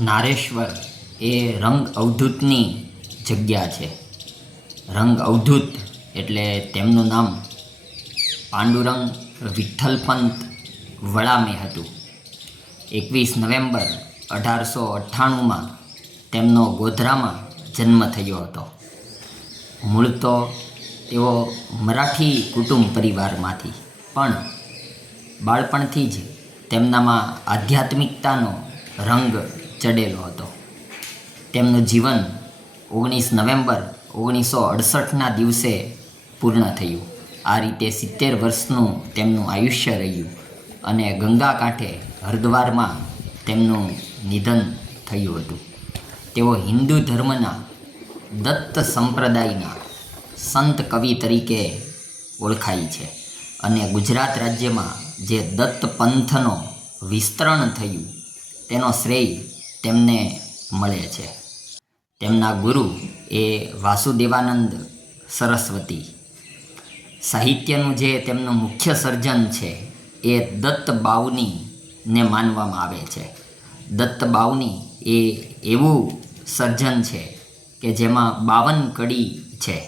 નારેશ્વર એ રંગ અવધૂતની જગ્યા છે. રંગ અવધૂત એટલે તેમનું નામ પાંડુરંગ વિઠ્ઠલપંત વળામે હતું. એકવીસ નવેમ્બર અઢારસો અઠ્ઠાણુંમાં તેમનો ગોધરામાં જન્મ થયો હતો. મૂળ તો તેઓ મરાઠી કુટુંબ પરિવારમાંથી, પણ બાળપણથી જ તેમનામાં આધ્યાત્મિકતાનો રંગ ચડેલો હતો. તેમનું જીવન ઓગણીસ નવેમ્બર ઓગણીસો અડસઠના દિવસે પૂર્ણ થયું. આ રીતે સિત્તેર વર્ષનું તેમનું આયુષ્ય રહ્યું અને ગંગા કાંઠે હરદ્વારમાં તેમનું નિધન થયું હતું. તેઓ હિન્દુ ધર્મના દત્ત સંપ્રદાયના સંત કવિ તરીકે ઓળખાય છે અને ગુજરાત રાજ્યમાં જે દત્ત પંથનો વિસ્તરણ થયું, તેનો શ્રેય તેમને મળે છે. તેમના ગુરુ એ વાસુદેવાનંદ સરસ્વતી. સાહિત્યનું જે તેમનું મુખ્ય સર્જન છે, એ દત્ત બાવનીને માનવામાં આવે છે. દત્ત બાવની એ એવું સર્જન છે કે જેમાં બાવન કડી છે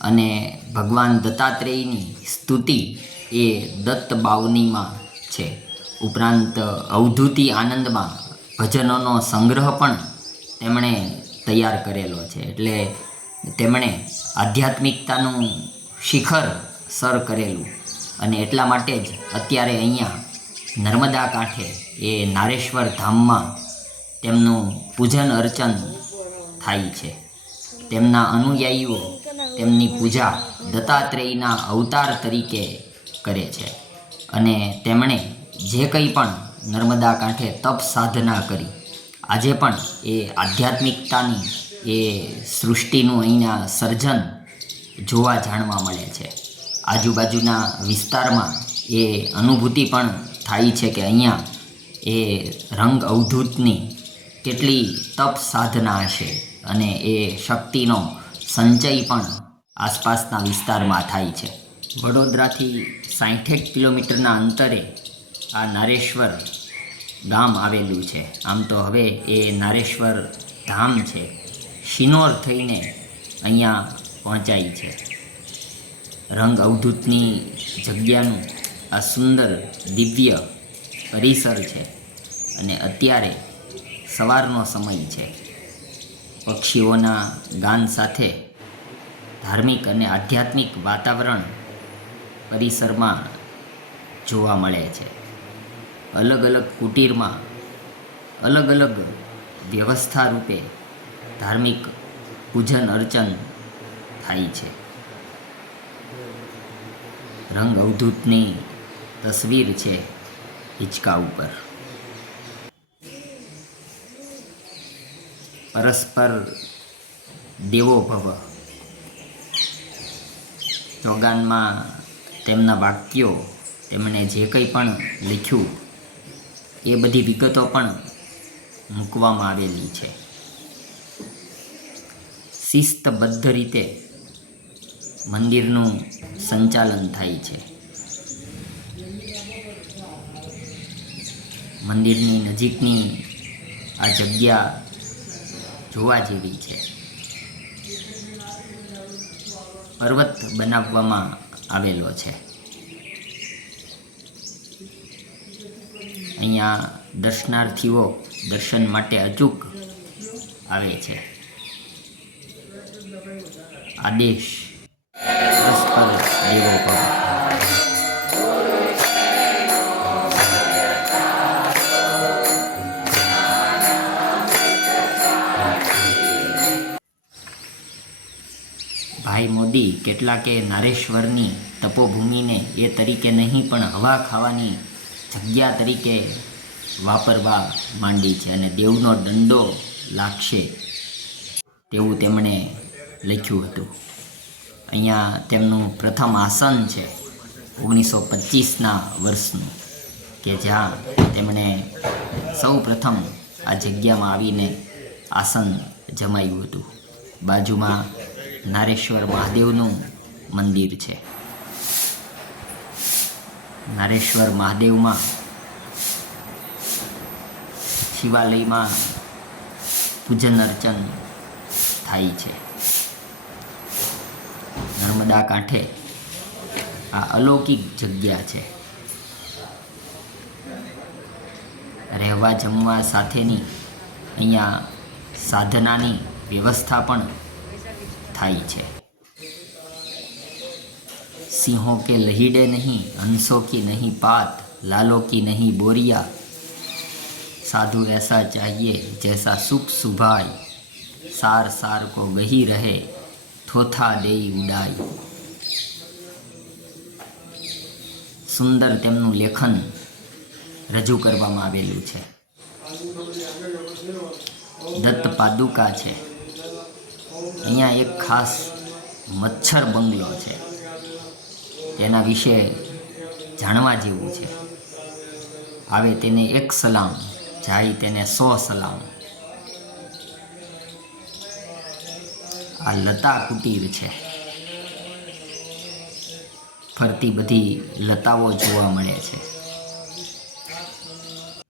અને ભગવાન દત્તાત્રેયની સ્તુતિ એ દત્ત બાવનીમાં છે. ઉપરાંત અવધૂતિ આનંદમાં ભજનોનો સંગ્રહ પણ તેમણે તૈયાર કરેલો છે. એટલે તેમણે આધ્યાત્મિકતાનું શિખર સર કરેલું. અને એટલા માટે જ અત્યારે અહીંયા નર્મદા કાંઠે એ નારેશ્વર ધામમાં તેમનું પૂજન અર્ચન થાય છે. તેમના અનુયાયીઓ તેમની પૂજા દત્તાત્રેયના અવતાર તરીકે કરે છે. અને તેમણે જે કંઈ પણ નર્મદા કાંઠે તપ સાધના કરી. આજે પણ એ આધ્યાત્મિકતાની એ સૃષ્ટિનું અહીંના સર્જન જોવા જાણવા મળે છે. આજુબાજુના વિસ્તારમાં એ અનુભૂતિ પણ થાય છે કે અહીંયા એ રંગ અવધૂતની કેટલી તપ સાધના હશે અને એ શક્તિનો સંચય પણ આસપાસના વિસ્તારમાં થાય છે. વડોદરાથી સાઠેક કિલોમીટરના અંતરે આ નારેશ્વર ગામ આવેલું છે. આમ તો હવે એ નારેશ્વર ધામ છે. શિનોર થઈને અહીંયા પહોંચાય છે. રંગ અવધૂતની જગ્યાનું આ સુંદર દિવ્ય પરિસર છે અને અત્યારે સવારનો સમય છે. પક્ષીઓના ગાન સાથે ધાર્મિક અને આધ્યાત્મિક વાતાવરણ પરિસરમાં જોવા મળે છે. અલગ અલગ કુટીરમાં અલગ અલગ વ્યવસ્થા રૂપે ધાર્મિક પૂજન અર્ચન થાય છે. રંગ અવધૂતની તસવીર છે હિંચકા ઉપર. પરસ્પર દેવો ભવ. ચોગાનમાં તેમના વાક્યો તેમણે જે કંઈ પણ લખ્યું એ બધી વિગતો પણ મૂકવામાં આવેલી છે. શિસ્તબદ્ધ રીતે મંદિરનું સંચાલન થાય છે. મંદિરની નજીકની આ જગ્યા જોવા જેવી છે. પર્વત બનાવવામાં આવેલો છે. અહીંયા દર્શનાર્થીઓ દર્શન માટે અચૂક આવે છે. આદેશ દેવો ભાઈ મોદી, કેટલાકે નારેશ્વરની તપોભૂમિને એ તરીકે નહીં, પણ હવા ખાવાની જગ્યા તરીકે વાપરવા માંડી છે અને દેવનો દંડો લાગશે તેવું તેમણે લખ્યું હતું. અહીંયા તેમનું પ્રથમ આસન છે ઓગણીસો પચીસના વર્ષનું, કે જ્યાં તેમણે સૌ પ્રથમ આ જગ્યામાં આવીને આસન જમાયું હતું. બાજુમાં નારેશ્વર મહાદેવનું મંદિર છે. નારેશ્વર મહાદેવમાં, શિવાલયમાં પૂજન અર્ચન થાય છે. નર્મદા કાંઠે આ અલૌકિક જગ્યા છે. રહેવા જમવા સાથેની અહીંયા સાધનાની વ્યવસ્થા પણ થાય છે. સિંહો કે લહીડે નહીં હંસો की नहीं पात लालो की नहीं बोरिया साधु ऐसा चाहिए जैसा सुख सुभाई सार सार को गही रहे થોથા દેઈ ઉડાઈ સુંદર તેમનું લેખન રજૂ કરવામાં આવેલું છે દત્ત પાદુકા છે અહીંયા એક ખાસ મચ્છર બંગલો છે તેના વિશે જાણવા જેવું છે. આવે તેને એક સલામ, જાય તેને સો સલામ. આ લતા કુટીર છે. ફરતી બધી લતાઓ જોવા મળે છે.